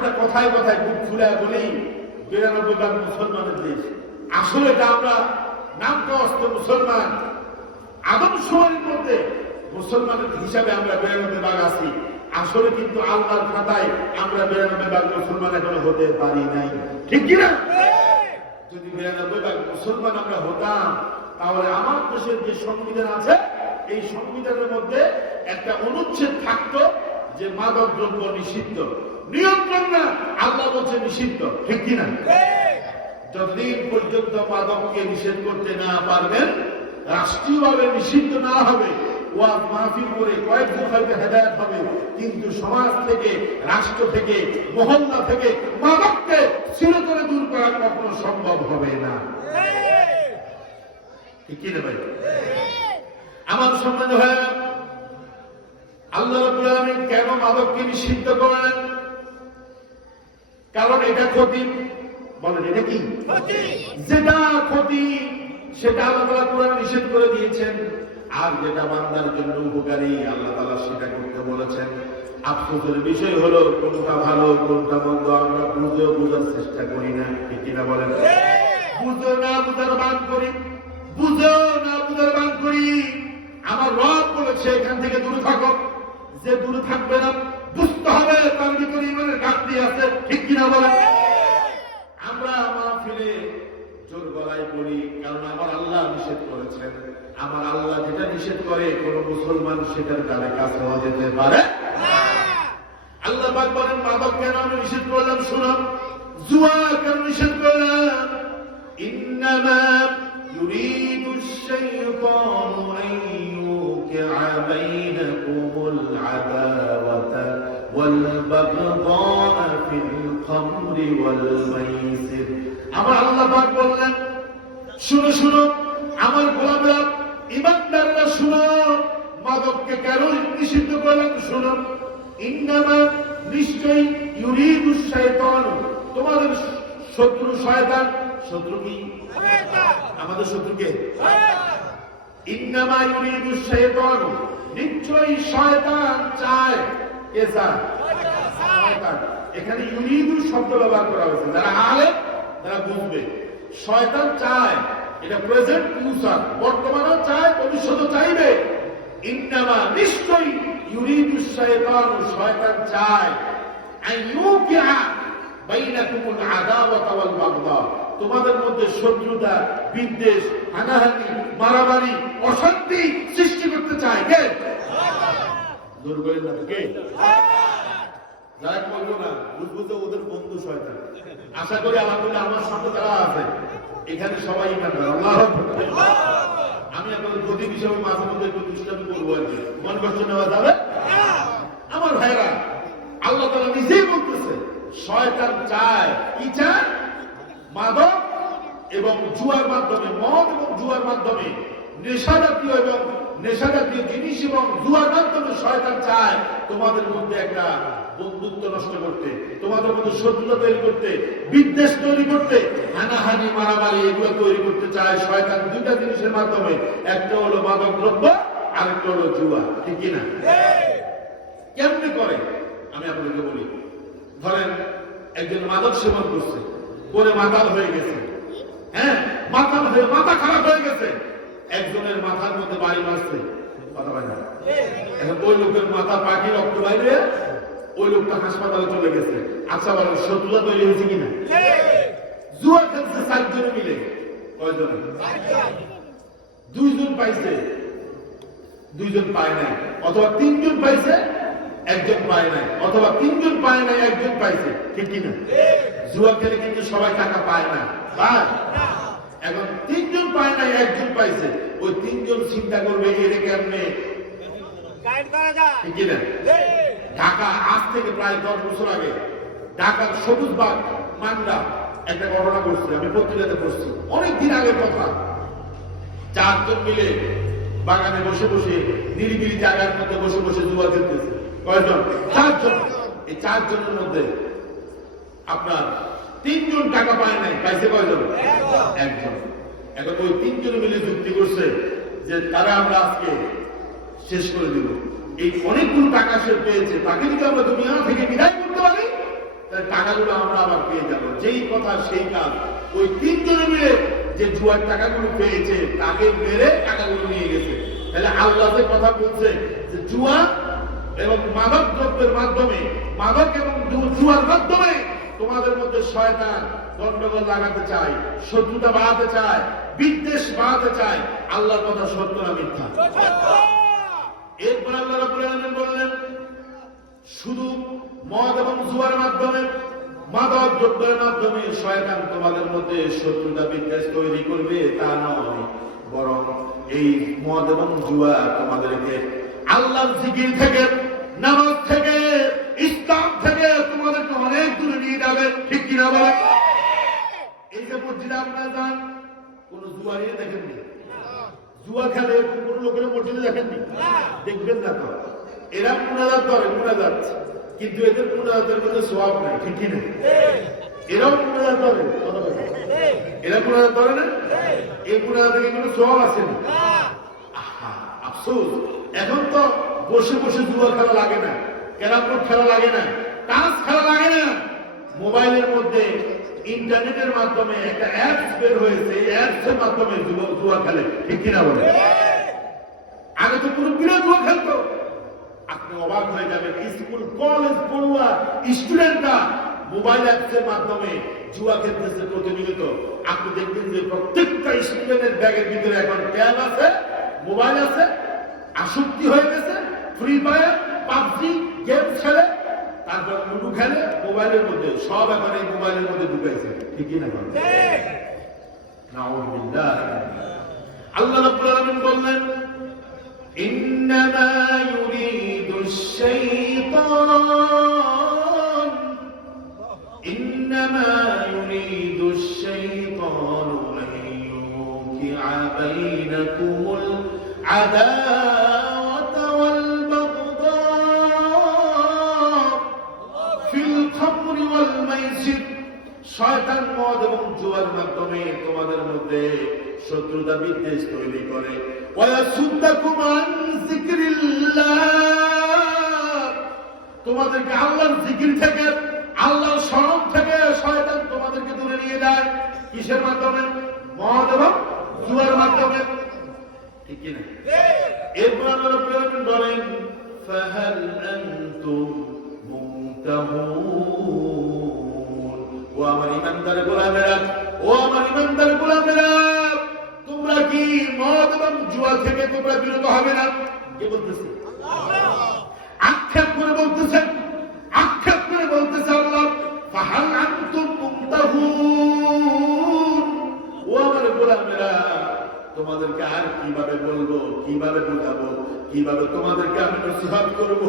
আমরা কথায় কথায় বুক ফুলে বলি ৯২ মুসলমানের দেশ। আসলে এটা আমরা নামকাওয়াস্ত মুসলমান, আদমশুমারির মধ্যে মুসলমানের হিসাবে আমরা ৯২ আছি। আসলে কিন্তু আল্লাহর খাতায় আমরা ৯২ মুসলমান এখনো হতে পারি নাই, ঠিক কিনা? যদি ৯২ মুসলমান আমরা হতাম, তাহলে আমার দেশের যে সংবিধান আছে, এই সংবিধানের মধ্যে একটা অনুচ্ছেদ থাকতো যে মাদক দ্রব্য নিষিদ্ধ, নিয়ন্ত্রণ না, আল্লাহ বলছে নিষিদ্ধ, ঠিক কিনা? যতদিন পর্যন্ত মাদককে নিষেধ করতে না পারবেন, রাষ্ট্রীয়ভাবে নিষিদ্ধ না হবে, ওয়াজ মাহফিল করে কয়েকজন হয়তো হেদায়েত হবে, কিন্তু সমাজ থেকে, রাষ্ট্র থেকে, মহল্লা থেকে মাদককে চিরতরে দূর করা কখনো সম্ভব হবে না, ঠিক কিনা ভাই? আমার সম্মানিত ভাইরা, আল্লাহ রাব্বুল আলামিন কেন মাদককে নিষিদ্ধ করলেন? কারণ এটা ক্ষতি। বলেন এটা কি ক্ষতি? যেটা ক্ষতি সেটা আল্লাহ তাআলা কোরআনে নিষেধ করে দিয়েছেন, আর যেটা বান্দার জন্য উপকারী আল্লাহ তাআলা সেটা করতে বলেছেন। আফসোসের বিষয় হলো কোনটা ভালো কোনটা মন্দ আমরা বুঝার চেষ্টা করি না, ঠিক কিনা বলেন? বুঝো না বুঝার বান করি, বুঝো না বুঝার বান করি। আমার রব বলেছে এখান থেকে দূরে থাকো, যে দূরে থাকবে না বুঝতে হবে তার ভিতরে ইমানের ঘাটতি আছে, ঠিক কিনা বলেন? আমরা মাহফিলে জোর গলায় বলি, কারণ আমার আল্লাহ নিষেধ করেছেন। আমার আল্লাহ যেটা নিষেধ করে কোন মুসলমান সেটার দ্বারা কাছে হওয়া যেতে পারে না। আল্লাহ পাক বলেন মাদক কেন আমি নিষেধ করলাম শুনুন, জুয়া কেন নিষেধ করলাম? ইন্নামা ইউরিদু শাইতানু আন ইউকিআ বাইনাকুমুল আদাওয়াতা ওয়াল বাগদাআ ফিল খামরি ওয়াল মাইসির। আমার আল্লাহ পাক বললেন শুনো শুনো আমার গোলামেরা, ইমানদাররা শুনো, মাদককে কেন নিষিদ্ধ করলাম শুনো। ইন্নামা নিশ্চয়ই ইউরিদু শাইতান, তোমাদের শত্রু শয়তান। শত্রু কি? আমাদের শত্রুকে ইন্নামা ইউরিদু শাইতান, নিশ্চয়ই শয়তান চায়। কে চায়? শয়তান। এখানে ইউরিদু শব্দ ব্যবহার করা হয়েছে, যারা আলেম তারা বুঝবে। শয়তান চায়, এটা প্রেজেন্ট ফিউচার, বর্তমানেও চায়, ভবিষ্যতেও চাইবে। ইন্নামা নিশ্চয়ই ইউরিদু শাইতান, শয়তান চায় আইয়ুকিআ বাইনাকুমুল আদাওয়াতা ওয়াল বাগদা, তোমাদের মধ্যে শত্রুতা, বিদ্বেষ, হানাহানি, মারামারি, অশান্তি সৃষ্টি করতে চায়। কে? জোর করেন না, কে? যারা বলবো না বুঝবো যে ওদের বন্ধু শয়তান। আশা করি আলহামদুলিল্লাহ আমার সাথে তারা আছে, এখানে সবাই ইমানদার। আল্লাহু আকবার। আমি আপনাদের প্রতি বিষয়ে মাঝে মধ্যে একটু দুষ্টামি করবো আর কি, মন কষ্ট নেওয়া যাবে? আমার ভাইরা, আল্লাহ তাআলা নিজেই বলতেছে শয়তান চায়, কি চায়? মাদক এবং জুয়ার মাধ্যমে, মদ এবং জুয়ার মাধ্যমে, নেশাজাতীয় এবং নেশাজাতীয় জিনিস এবং জুয়ার মাধ্যমে শয়তান চায় তোমাদের মধ্যে একটা বন্ধুত্ব নষ্ট করতে, তোমাদের মধ্যে শত্রুতা তৈরি করতে, বিদ্বেষ তৈরি করতে, হানাহানি, মারামারি এগুলো তৈরি করতে চায় শয়তান দুইটা জিনিসের মাধ্যমে। একটা হলো মাদক দ্রব্য, আরেকটা হলো জুয়া, ঠিক কিনা? কেমনে করে আমি আপনাদেরকে বলি। ধরেন একজন মাদক সেবন করছে, করে মাতাল হয়ে গেছে, হ্যাঁ মাতাল হয়ে মাথা খারাপ হয়ে গেছে, একজনের মাথার মধ্যে বাড়ি মারছে, কথা বলে না। এখন ওই লোকের মাথা পাখি রক্ত বাইরে, ওই লোকটা হাসপাতালে চলে গেছে। আচ্ছা বলেন শত্রুতা তৈরি হয়েছে কিনা? জুয়া খেলছে 4 জন মিলে, কয়জন? 2 জন পাইছে, 2 জন পায় নাই, অথবা 3 জন পাইছে 1 জন পায় নাই, অথবা 3 জন পায় নাই 1 জন পাইছে, ঠিক কিনা? জুয়া খেলে কিন্তু সবাই টাকা পায় না, পায়? এখন 3 জন পায় নাই 1 জন পাইছে, ওই 3 জন চিন্তা করবে এর কেমনে গাইড করা যায়, ঠিক কিনা? ঢাকা আজ থেকে প্রায় 10 বছর আগে ঢাকার সবুজবাগ মান্ডা একটা ঘটনা ঘটছে, আমি পত্রিকাতে পড়ছি, অনেকদিন আগের কথা। 4 জন মিলে বাগানে বসে বসে নিরিবিলি জায়গার মধ্যে বসে বসে জুয়া খেলতেছে। কয়জন? 4 জন। এই 4 জনের মধ্যে আপনার 3 জন টাকা পায় নাই, পাইছে কয়জন? 1 জন। এখন ওই 3 জন মিলে যুক্তি করছে যে তারা আমরা আজকে শেষ করে দিব। এই অনেকগুলো টাকা সে পেয়েছে, তাকে যদি আমরা দুনিয়া থেকে বিদায় করতে পারি, তাহলে তাহলে টাকাগুলো আমরা আবার পেয়ে যাবো। যেই কথা সেই কাজ। ওই তিনজনে মিলে যে জুয়ার টাকাগুলো পেয়েছে তাকে মেরে টাকাগুলো নিয়ে গেছে। তাহলে আল্লাহ যে কথা বলছে যে জুয়া এবং মাদক দ্রব্যের মাধ্যমে, মাদক এবং জুয়ার মাধ্যমে তোমাদের মধ্যে শয়তান গন্ডগোল লাগাতে চায়, শত্রুতা বাড়াতে চায়, বিদ্বেষ বাড়াতে চায়। আল্লাহর কথা সত্য না মিথ্যা? এরপর আল্লাহ রাব্বুল আলামিন বললেন শুধু মদ এবং জুয়ার মাধ্যমে, মাদক দ্রব্যের মাধ্যমে শয়তান তোমাদের মধ্যে শত্রুতা বিদ্বেষ তৈরি করবে তা নয়, বরং এই মদ এবং জুয়া তোমাদেরকে আল্লাহর জিকির থেকে, নামাজ থেকে, ইসলাম থেকে তোমাদেরকে অনেক দূরে নিয়ে যাবে। ঠিক কিনা বলে? এই যে মসজিদে আপনারা যান, কোন জুয়ারিয়ে দেখেননি? জুয়া খেলে কোন লোকের মসজিদে দেখেননি? দেখবেন না তো। এরা মুনাজাত করে, মুনাজাত, কিন্তু এদের মুনাজাতের মধ্যে সওয়াব নাই। ঠিক কি না? এরাও মুনাজাত করে, এরা মুনাজাত করে না? এই মুনাজাতে কোনো সওয়াব আছে না। আফসোস, এখন তো বসে বসে জুয়া খেলা লাগে না, ক্যারাম বোর্ড খেলা লাগে না, তাস খেলা লাগে না। মোবাইলের মধ্যে ইন্টারনেটের মাধ্যমে একটা অ্যাপস বের হয়েছে, এই অ্যাপস এর মাধ্যমে জুয়া খেলে। ঠিক কিনা বলে? আগে তো পুরো বিরাট জুয়া খেলতো। আপনি অবাক হয়ে যাবেন, স্কুল কলেজ পড়ুয়া স্টুডেন্টরা মোবাইল অ্যাপস এর মাধ্যমে জুয়া খেলতেছে প্রতিনিয়ত। আপনি দেখবেন যে প্রত্যেকটা স্টুডেন্টের ব্যাগের ভিতরে এখন ট্যাব আছে, মোবাইল আছে, আসক্তি হয়ে গেছে। ফ্রি ফায়ার, পাবজি গেম খেলে, তারপর লুডু খেলে মোবাইলের মধ্যে। সব এখন এই মোবাইলের মধ্যে ঢুকাইছে। ঠিকই না? নাউযুবিল্লাহ। আল্লাহ রাব্বুল আলামিন বললেন ইন্নামা ইউরিদুশ শাইতান, ইন্নামা ইউরিদুশ শাইতানু আন ইউকিআ বাইনাকুমুল আদাওয়াতা ওয়াল বাগদা ফিল খামরি ওয়াল মাইসির। শয়তান মদ এবং জুয়ার মাধ্যমে তোমাদের মধ্যে শত্রুতা বিদ্বেষ তৈরি করে। ওয়ায়াসুদ্দাকুম আন যিকরিল্লাহ, তোমাদেরকে আল্লাহর জিকির থেকে, আল্লাহর স্মরণ থেকে শয়তান তোমাদেরকে দূরে নিয়ে যায়। কিসের মাধ্যমে? মদ এবং জুয়ার মাধ্যমে। ঠিক কি না? এরপর আল্লাহ রাব্বুল আলামিন বলেন ফাহাল আনতুম মুনতাহুন। ও আমার ইমানদার গোলামেরা, ও আমার ইমানদার গোলামেরা, তোমরা কি মদ এবং জুয়া থেকে তোমরা বিরত হবে না? কে বলতেছে? আক্ষেপ করে বলতেছেন, আক্ষেপ করে বলতেছে আল্লাহ ফাহাল আনতুম মুনতাহুন। ও আমার গোলামেরা, তোমাদেরকে আর কিভাবে বলবো, কিভাবে বুঝাবো, কিভাবে তোমাদেরকে আমি নসিহত করবো,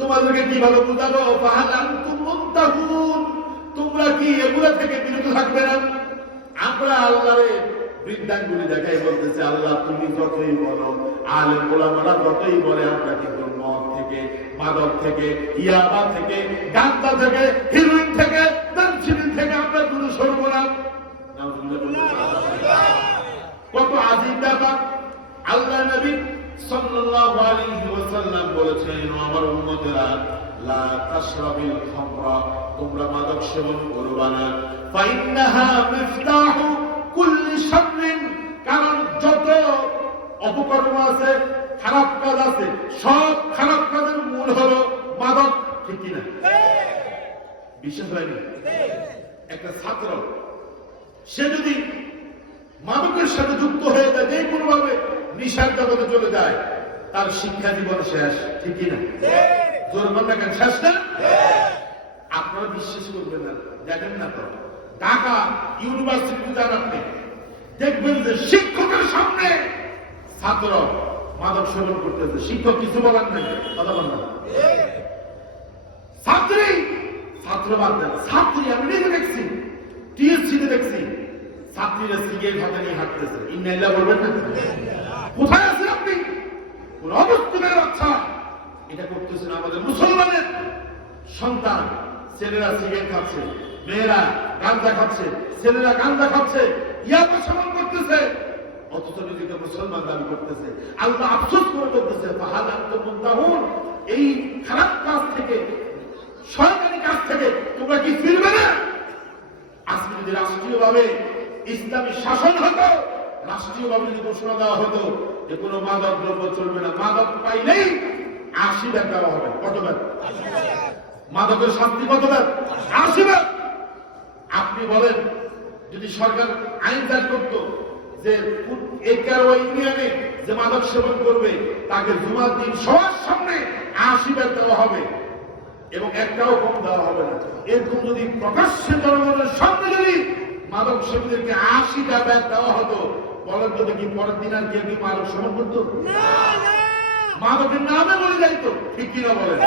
তোমাদেরকে কিভাবে বুঝাবো? ফাহাল আনতুম মুনতাহুন, তোমরা কি এগুলা থেকে বিরত থাকবে না? আমরা আল্লাহরে বৃদ্ধাঙ্গুলি দেখাই বলতেছে আল্লাহ তুমি যতই বলো, আলেম ওলামারা যতই বলে, আমরা কিন্তু মদ থেকে, মাদক থেকে, ইয়াবা থেকে, গাঁজা থেকে, হিরোইন থেকে, দারুচিনি থেকে আমরা দূরে সরবো না। কত আযীম ব্যাপার! আল্লাহ নবী সাল্লাল্লাহু আলাইহি ওয়াসাল্লাম বলেছেন আমার উম্মতেরা লা তাশরাবিল খামরা, তোমরা মাদক সেবন করবা না। ফাইন্নাহা মিফতাহু কুল্লি শাররিন, কারণ যত অপকর্ম আছে, খারাপ কাজ আছে, সব খারাপ কাজের মূল হলো মাদক। ঠিক কি না? বিশ্বাস হয়নি? একটা ছাত্র সে যদি মাদকের সাথে যুক্ত হয়ে যায়, যে কোনো ভাবে নিশার জগতে চলে যায়, তার শিক্ষা জীবন শেষ। ঠিক কি না? জোর মান্না কেন শেষ না? আপনারা বিশ্বাস করবেন না, দেখেন না তো ঢাকা ইউনিভার্সিটি যান আপনি, দেখবেন যে শিক্ষকের সামনে ছাত্র মাদক সেবন করতেছে, শিক্ষক কিছু বলার নাই, কথা বলেন না। ছাত্রী, ছাত্র বাদ দেন, ছাত্রী আমি নিজে দেখছি, টিএসসিতে দেখছি, ছাত্রীরা সিগারেট হাতে নিয়ে হাঁটতেছে। ইন্নালিল্লাহ বলবেন না? কোথায় আছেন আপনি? কোন অবস্থানের বাচ্চা এটা করতেছেন আমাদের মুসলমানের সন্তান। ছেলেরা সিগারেট খাচ্ছে, মেয়েরা গাঁজা খাচ্ছে, ছেলেরা গাঁজা খাচ্ছে, ইয়াবা সেবন করতেছে, অথচ নিজেকে মুসলমান দাবি করতেছে। আল্লাহ আফসোস করে বলতেছে ফাহাল আনতুম মুনতাহুন, এই খারাপ কাজ থেকে, শয়তানি কাজ থেকে তোমরা কি ফিরে যদি রাষ্ট্রীয়ভাবে ইসলামী শাসন হতো, রাষ্ট্রীয়ভাবে যদি ঘোষণা দেওয়া হতো যে কোনো মাদক দ্রব্য চলবে না, মাদক পাইলেই 80 ব্যাগ দেওয়া হবে। কত ব্যাগ? মাদকের শাস্তি কত ব্যাগ? 80 ব্যাগ। আপনি বলেন যদি সরকার আইন জারি করত যে এই 13 ইউনিয়নে যে মাদক সেবন করবে তাকে জুমার দিন সবার সামনে 80 ব্যাগ দেওয়া হবে এবং একটাও কম দেওয়া হবে না, এরকম যদি প্রকাশ্যে জনগণের সামনে যদি মাদক সেবীদেরকে 80টা ব্যাগ দেওয়া হতো, বলেন তো দেখি পরের দিন আর কেউ কি মাদক সেবন করতো? মাদকের নামে বলে যাইতো, ঠিক কিনা বলেন?